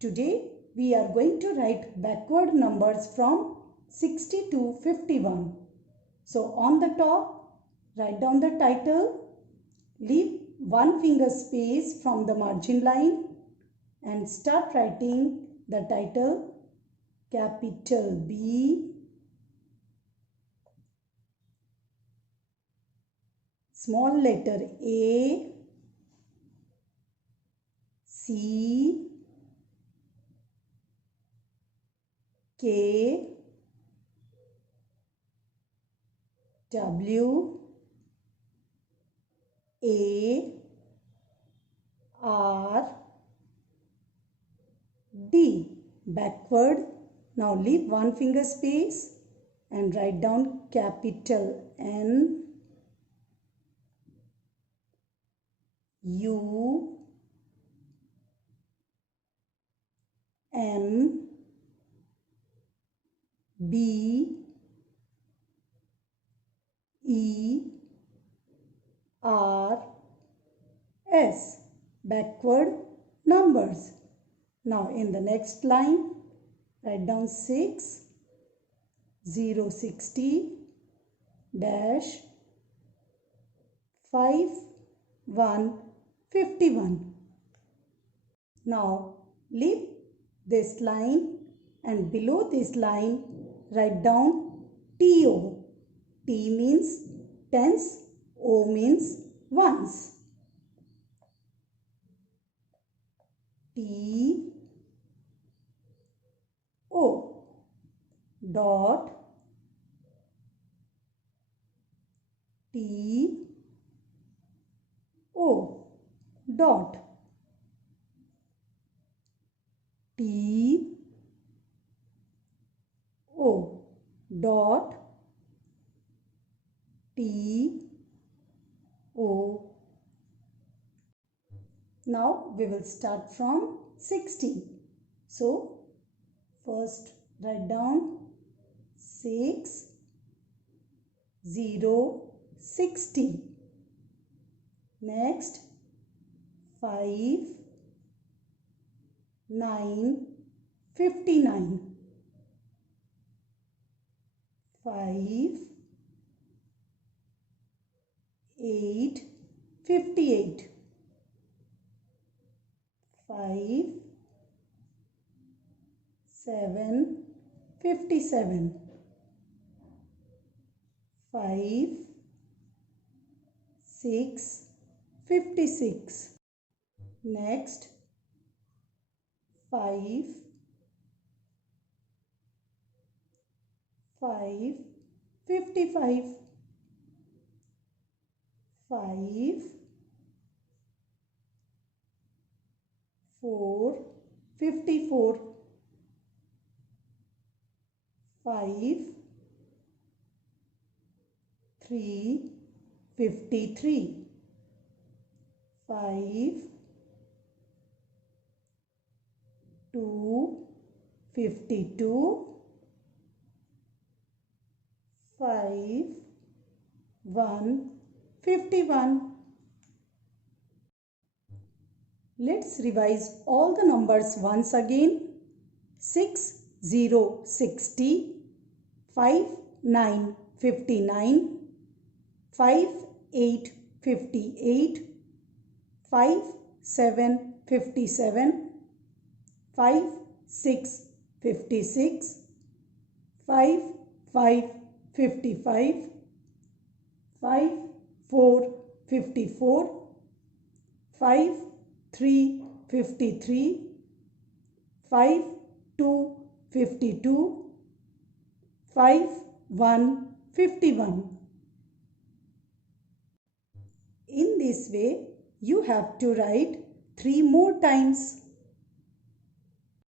Today we are going to write backward numbers from 60 to 51. So on the top, write down the title, leave one finger space from the margin line and start writing the title capital B, small letter A, C, K, W, A, R, D. Backward. Now leave one finger space and write down capital N, U, M, B, E, R, S. Backward numbers. Now in the next line, write down 6, 0, 60, dash, 5, 1, 51. Now leave this line and below this line write down TO. T means tens, O means ones. T O dot T O dot T O dot T O. Now we will start from 60. So first write down 6, 0, 60. Next 5, 9, 59. 5, 8, 58. 5, 7, 57. 5, 6, 56. Next 5, 5, 55. 5, 4, 54. 5, 3, 53. 5, 2, 52. 5, 1, 51. Let's revise all the numbers once again. 6, 0, 60. 5, 9, 59. 5, 8, 58. 5, 7, 57. 5, 6, 56. 5, 5, 55. 5, 4, 54. 5, 3, 53. 5, 2, 52. 5, 1, 51. In this way, you have to write 3 more times.